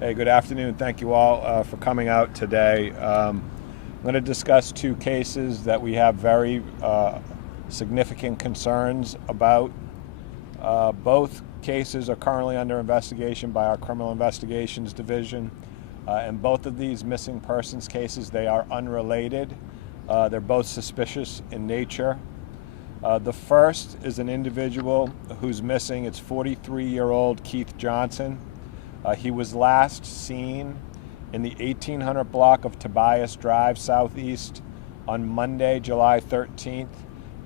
Hey, good afternoon. Thank you all for coming out today. I'm going to discuss two cases that we have very significant concerns about. Both cases are currently under investigation by our Criminal Investigations Division. And both of these missing persons cases, they are unrelated. They're both suspicious in nature. The first is an individual who's missing. It's 43-year-old Keith Johnson. He was last seen in the 1800 block of Tobias Drive Southeast on Monday, July 13th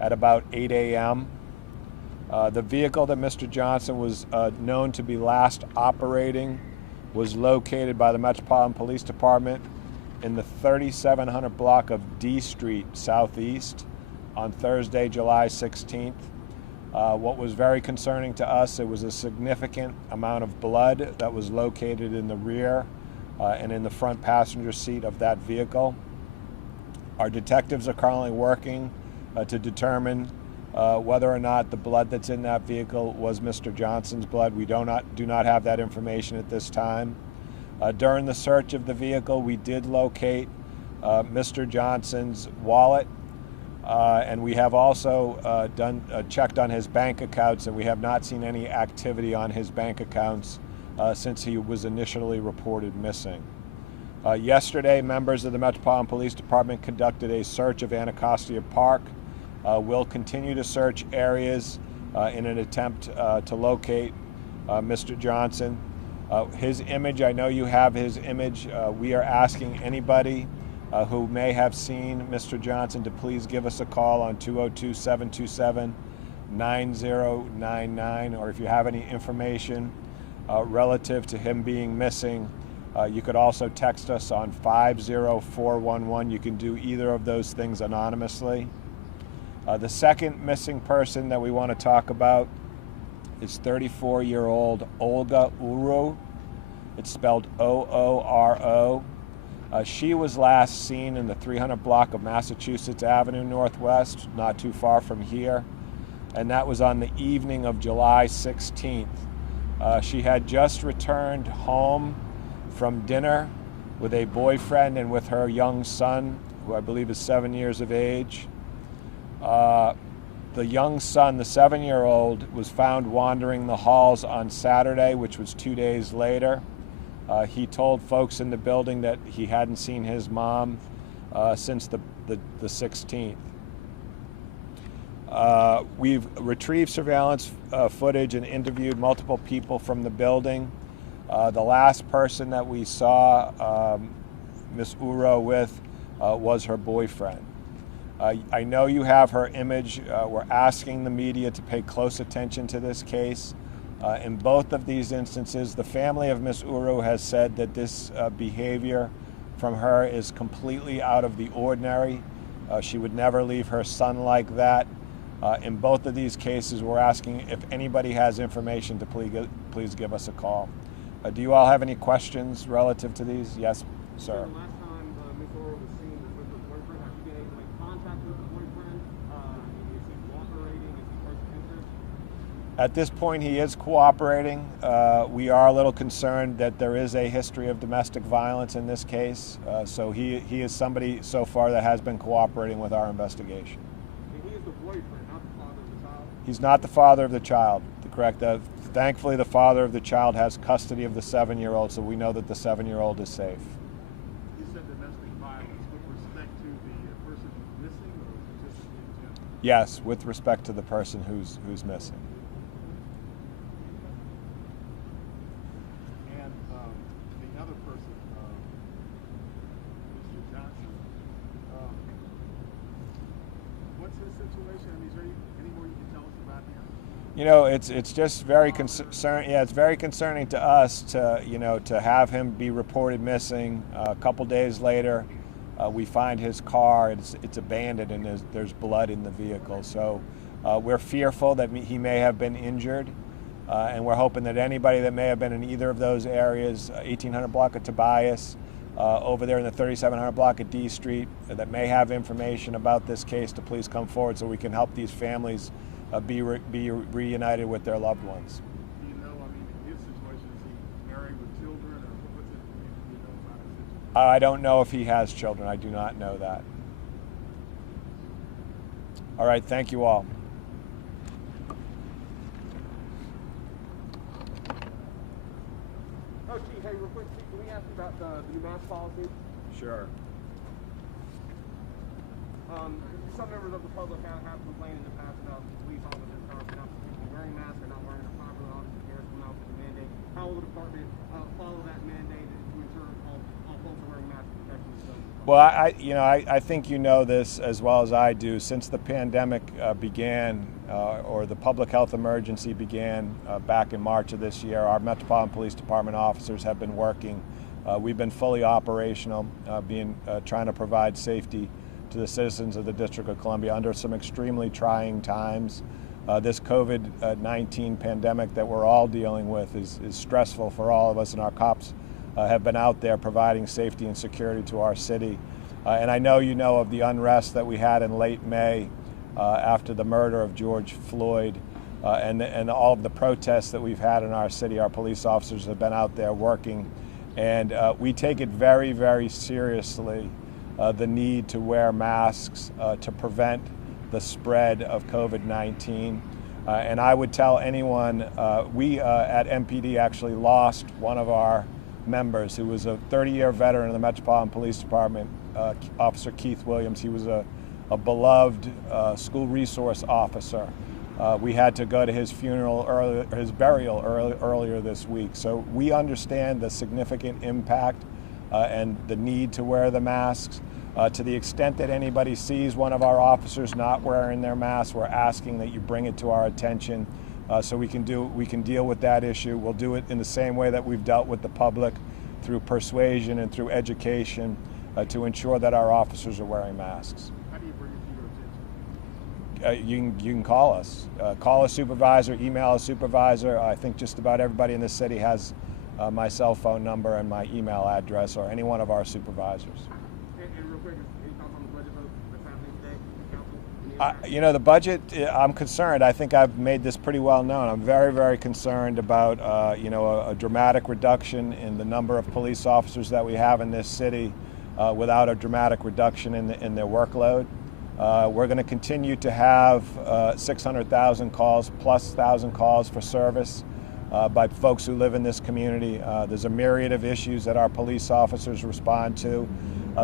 at about 8 a.m. The vehicle that Mr. Johnson was known to be last operating was located by the Metropolitan Police Department in the 3700 block of D Street Southeast on Thursday, July 16th. What was very concerning to us, it was a significant amount of blood that was located in the rear and in the front passenger seat of that vehicle. Our detectives are currently working to determine whether or not the blood that's in that vehicle was Mr. Johnson's blood. We do not have that information at this time. During the search of the vehicle, we did locate Mr. Johnson's wallet. And we have also checked on his bank accounts, and we have not seen any activity on his bank accounts since he was initially reported missing. Yesterday, members of the Metropolitan Police Department conducted a search of Anacostia Park. We'll continue to search areas in an attempt to locate Mr. Johnson. His image, I know you have his image. We are asking anybody who may have seen Mr. Johnson to please give us a call on 202-727-9099, or if you have any information relative to him being missing, you could also text us on 50411. You can do either of those things anonymously. The second missing person that we want to talk about is 34-year-old Olga Munroe. It's spelled O-O-R-O. She was last seen in the 300 block of Massachusetts Avenue Northwest, not too far from here, and that was on the evening of July 16th. She had just returned home from dinner with a boyfriend and with her young son, who I believe is 7 years of age. The young son, the 7-year-old, was found wandering the halls on Saturday, which was 2 days later. He told folks in the building that he hadn't seen his mom since the 16th. We've retrieved surveillance footage and interviewed multiple people from the building. The last person that we saw Miss Munroe with was her boyfriend. I know you have her image. We're asking the media to pay close attention to this case. In both of these instances, the family of Miss Munroe has said that this behavior from her is completely out of the ordinary. She would never leave her son like that. In both of these cases, we're asking if anybody has information to please give us a call. Do you all have any questions relative to these? Yes, sir. Last time Ms. Munroe was seen with her boyfriend, have you been able to make contact with the boyfriend? Is he cooperating? Is he personal interest? At this point, he is cooperating. We are a little concerned that there is a history of domestic violence in this case. So he is somebody so far that has been cooperating with our investigation. And he is the boyfriend, not the father of the child? He's not the father of the child, correct? Thankfully, the father of the child has custody of the 7-year-old, so we know that the 7-year-old is safe. You said domestic violence with respect to the person who's missing, or just in general? Yes, with respect to the person who's missing. And the other person, Mr. Johnson, what's his situation? I mean, is there any more you can tell us about him? You know, it's just very concerning. Yeah, it's very concerning to us to have him be reported missing. A couple days later, we find his car. It's abandoned, and there's blood in the vehicle. So we're fearful that he may have been injured, and we're hoping that anybody that may have been in either of those areas, 1800 block of Tobias, over there in the 3700 block of D Street, that may have information about this case, to please come forward so we can help these families be reunited with their loved ones. Do you know, I mean, in his situation, is he married with children, or what's I don't know if he has children. I do not know that. All right, thank you all. Oh, Chief, hey, real quick, Chief, can we ask you about the new mask policy? Sure. Some members of the public have complained in the past about police officers not wearing masks or not wearing a proper officer gear come out with the mandate. How will the department follow that mandate to ensure all folks are wearing masks to protect themselves? Well, I think you know this as well as I do. Since the pandemic began, or the public health emergency began back in March of this year, our Metropolitan Police Department officers have been working. We've been fully operational, trying to provide safety to the citizens of the District of Columbia under some extremely trying times. This COVID-19 pandemic that we're all dealing with is stressful for all of us, and our cops have been out there providing safety and security to our city. And I know you know of the unrest that we had in late May after the murder of George Floyd, and all of the protests that we've had in our city. Our police officers have been out there working, and we take it very, very seriously, the need to wear masks to prevent the spread of COVID-19. And I would tell anyone, we at MPD actually lost one of our members who was a 30-year veteran of the Metropolitan Police Department, Officer Keith Williams. He was a beloved school resource officer. We had to go to his funeral his burial earlier this week. So we understand the significant impact and the need to wear the masks. To the extent that anybody sees one of our officers not wearing their mask, we're asking that you bring it to our attention so we can deal with that issue. We'll do it in the same way that we've dealt with the public, through persuasion and through education, to ensure that our officers are wearing masks. How do you bring it to your attention? You can call us. Call a supervisor, email a supervisor. I think just about everybody in this city has my cell phone number and my email address, or any one of our supervisors. And real quick, any thoughts on the budget vote that's happening today in council? You know, the budget, I'm concerned. I think I've made this pretty well known. I'm very, very concerned about, a dramatic reduction in the number of police officers that we have in this city without a dramatic reduction in their workload. We're going to continue to have 600,000 calls plus 1,000 calls for service by folks who live in this community. There's a myriad of issues that our police officers respond to.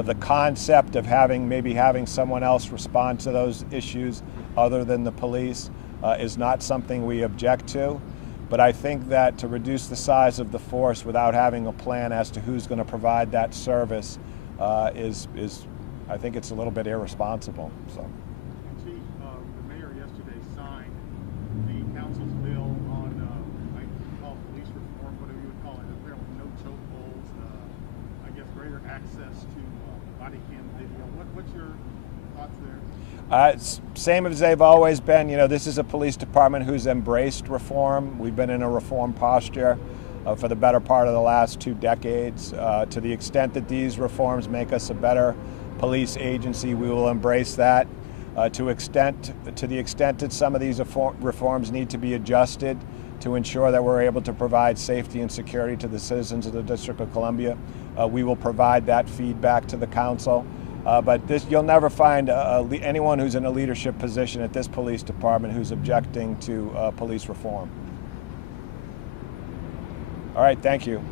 The concept of maybe having someone else respond to those issues other than the police is not something we object to. But I think that to reduce the size of the force without having a plan as to who's going to provide that service I think it's a little bit irresponsible. So. Chief, the mayor yesterday signed the council's bill on, police reform, whatever you would call it, apparently no choke holds, greater access to body cam video. What's your thoughts there? Same as they've always been. This is a police department who's embraced reform. We've been in a reform posture for the better part of the last 2 decades. To the extent that these reforms make us a better police agency, we will embrace that. To the extent that some of these reforms need to be adjusted to ensure that we're able to provide safety and security to the citizens of the District of Columbia, we will provide that feedback to the council. But you'll never find anyone who's in a leadership position at this police department who's objecting to police reform. All right, thank you.